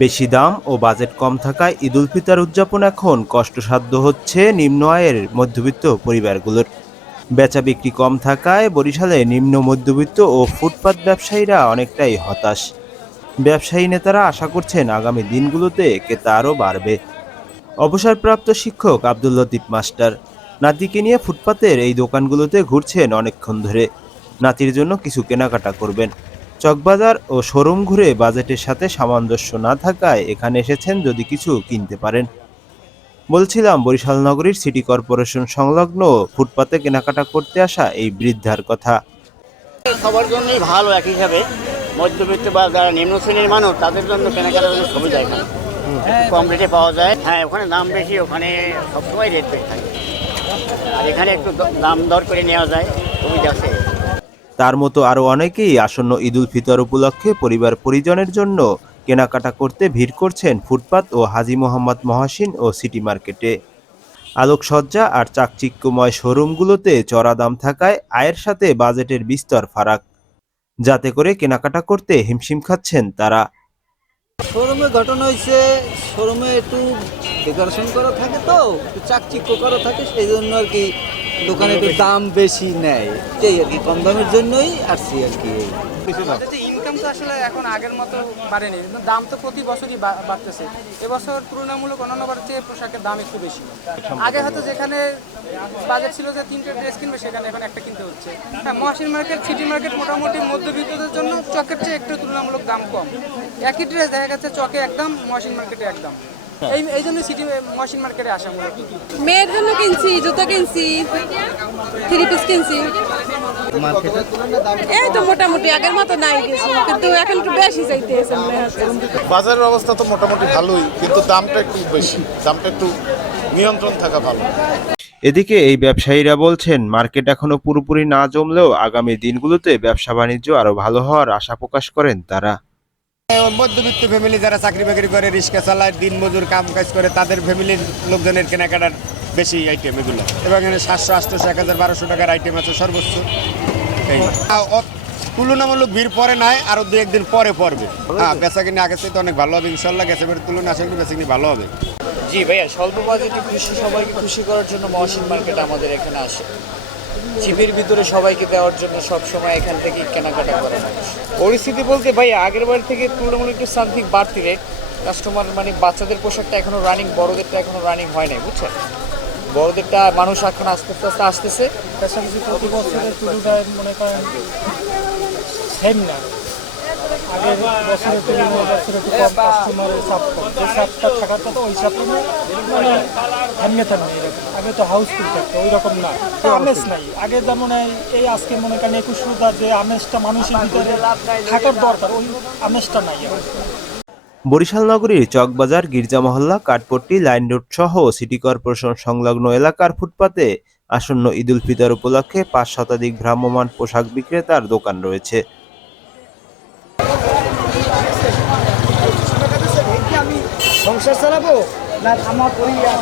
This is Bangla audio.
বেশি দাম ও বাজেট কম থাকায় ঈদুল ফিতর উদযাপন এখন কষ্টসাধ্য হচ্ছে নিম্ন আয়ের মধ্যবিত্ত পরিবারগুলোর। বেচা বিক্রি কম থাকায় বরিশালে নিম্ন মধ্যবিত্ত ও ফুটপাত ব্যবসায়ীরা অনেকটাই হতাশ। ব্যবসায়ী নেতারা আশা করছেন আগামী দিনগুলোতে ক্রেতা আরও বাড়বে। অবসরপ্রাপ্ত শিক্ষক আব্দুল লতিফ মাস্টার, নাতিকে নিয়ে ফুটপাতের এই দোকানগুলোতে ঘুরছেন অনেকক্ষণ ধরে। নাতির জন্য কিছু কেনাকাটা করবেন। চকবাজার ও শোরুম ঘুরে বাজেটের সাথে সামঞ্জস্য না থাকায় এখানে এসেছেন যদি কিছু কিনতে পারেন। বলছিলাম, বরিশাল নগরীর সিটি কর্পোরেশন সংলগ্ন ফুটপাতে কেনাকাটা করতে আসা এই বৃদ্ধার কথা। সবার জন্যই ভালো, এক হিসাবে। মধ্যবিত্ত বা যারা নিম্ন শ্রেণির মানুষ, তাদের জন্য কেনাকাটার জন্য সুবিধা এখানে কম রেটে পাওয়া যায়। হ্যাঁ ওখানে দাম বেশি, ওখানে সবসময় রেট বেশি থাকে। আর এখানে একটু দাম দর করে নেওয়া যায় সুবিধা আছে তার মতো আরও অনেকেই আসন্ন ঈদুল ফিতর উপলক্ষে পরিবার পরিজনের জন্য কেনাকাটা করতে ভিড় করছেন ফুটপাত ও হাজি মোহাম্মদ মহাসিন ও সিটি মার্কেটে। আলোকসজ্জা আর চাকচিক্যময় শোরুমগুলোতে চড়া দাম থাকায় আয়ের সাথে বাজেটের বিস্তর ফারাক। যাতে করে কেনাকাটা করতে হিমশিম খাচ্ছেন তারা। শোরুমে ঘটনা হয়েছে শোরুমে একটু ডেকোরেশন করা থাকে তো চাকচিক্য করা থাকে, সেই জন্য আর কি দোকানে একটু দাম বেশি নেয়। এই আর কি, কম দামের জন্যই আসছি আর কি। ইনকাম তো আসলে এখন আগের মতো বাড়েনি। দাম তো প্রতি বছরই বাড়তেছে। এবছর তুলনামূলক অন্যান্য বারের চেয়ে পোশাকের দাম একটু বেশি। আগে হয়তো যেখানে বাজেট ছিল যে তিনটে ড্রেস কিনবে, সেখানে এখন একটা কিনতে হচ্ছে। হ্যাঁ মহাসিন মার্কেট, সিটি মার্কেট মোটামুটি মধ্যবিত্তদের জন্য চকের চেয়ে একটু তুলনামূলক দাম কম। একই ড্রেস দেখা গেছে চকে একদম মহাসিন মার্কেটে একদম। এই এই জন্য সিটি মার্কেটে আসা মূলত। মেয়ের জন্য কিনছি জুতো কিনছি থ্রি পিস কিনছি। এই তো মোটামুটি আগের মতো নাই কিছু কিন্তু এখন একটু বেশি চাইতেছে বাজারের অবস্থা তো মোটামুটি ভালোই কিন্তু দামটা একটু বেশি দামটা একটু নিয়ন্ত্রণ থাকা ভালো। এদিকে এই ব্যবসায়ীরা বলছেন মার্কেট এখনও পুরোপুরি না জমলেও আগামী দিনগুলোতে ব্যবসা বাণিজ্য আরও ভালো হওয়ার আশা প্রকাশ করেন তারা। মধ্যবিত্ত ফ্যামিলি যারা চাকরি বাকরি করে, রিক্সা চালায়, দিন মজুর, কাম কাজ করে, তাদের ফ্যামিলির লোকজনের কেনাকাটার বেশি আইটেম এগুলো। এবং এখানে সাতশো, আটশো, এক হাজার, বারোশো টাকার আইটেম আছে সর্বোচ্চ। তুলনামূলক ভিড় পরে নাই, আরও দু একদিন পরে পড়বে। হ্যাঁ বেচা কিনে আগের থেকে অনেক ভালো হবে, ইনশাল্লাহ, গেছে গ্যাসের তুলনা করি বেচা কিনে ভালো হবে। জি ভাইয়া, স্বল্প বাজেটে খুশি সবাইকে খুশি করার জন্য মহসিন মার্কেট আমাদের এখানে আসে। চিপির ভিতরে সবাইকে দেওয়ার জন্য সব সময় এখান থেকে কেনাকাটা করে মানুষ পরিস্থিতি বলতে ভাই আগের বার থেকে তুলনামূলক একটু সামথিং বাড়তি রেট কাস্টমার মানে বাচ্চাদের পোশাকটা এখনও রানিং বড়দেরটা এখনও রানিং হয় নাই বুঝছেন? বড়দেরটা মানুষ এখন আস্তে আস্তে আস্তে আসতেছে। প্রতি বছরের তুলনায় মনে করেন সেম না। আগের তুলনায় একটু কম ওই না মানে আগে তো থাকতো ওই রকম না আমেজ নাই আগে যেমন এই- আজকে মনে করেন যে আমেজটা মানুষের ভিতরে থাকার দরকার ওই আমেজটা নাই বরিশাল নগরীর চকবাজার গির্জা মহল্লা কাঠপট্টি, লাইন রোড সহ সিটি কর্পোরেশন সংলগ্ন এলাকার ফুটপাতে আসন্ন ঈদুল ফিতর উপলক্ষে পাঁচ শতাধিক ভ্রাম্যমাণ পোশাক বিক্রেতার দোকান রয়েছে। সংসার চালাবো? না আমার পরিবার